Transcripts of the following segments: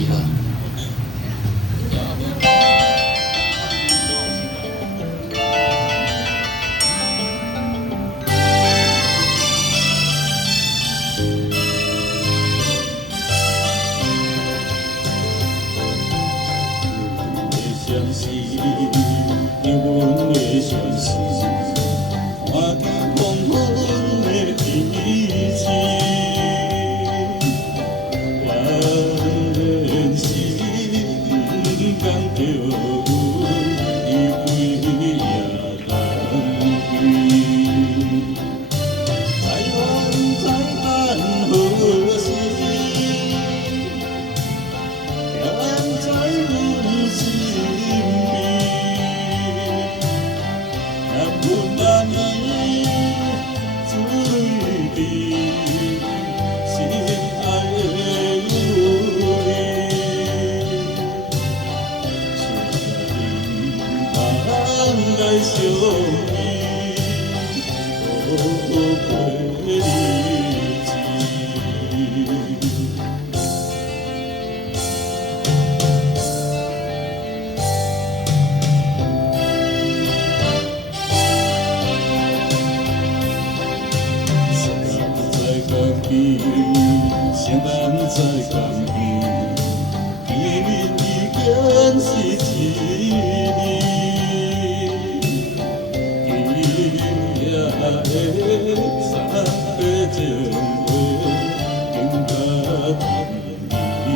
喜欢。相思，让阮的相思，看见黄昏的天星，原是不甘着阮离归夜难归，再怨再恨何时？偏在阮心。难以水滴，心爱的有你，出家人来相依，过日子。谁人在讲伊？其实已经是一年。今夜的三个情话，更加甜蜜。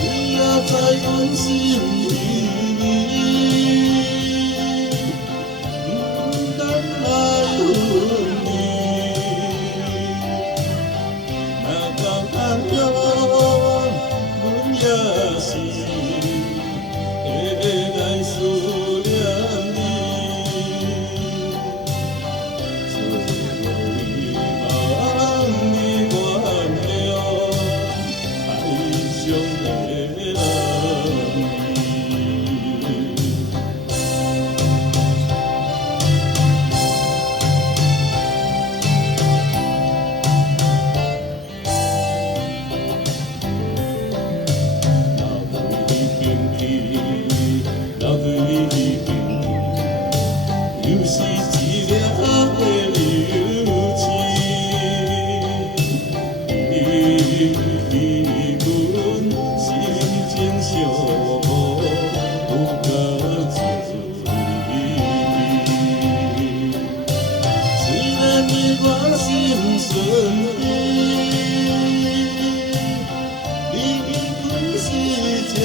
你也在阮心里，不甘来分离。阮也是会来思念你，所以望你原谅爱上的人。流对你平去，又是一粒的流星。你阮心情相互，有甲一离。虽然你我心酸意，离开是这。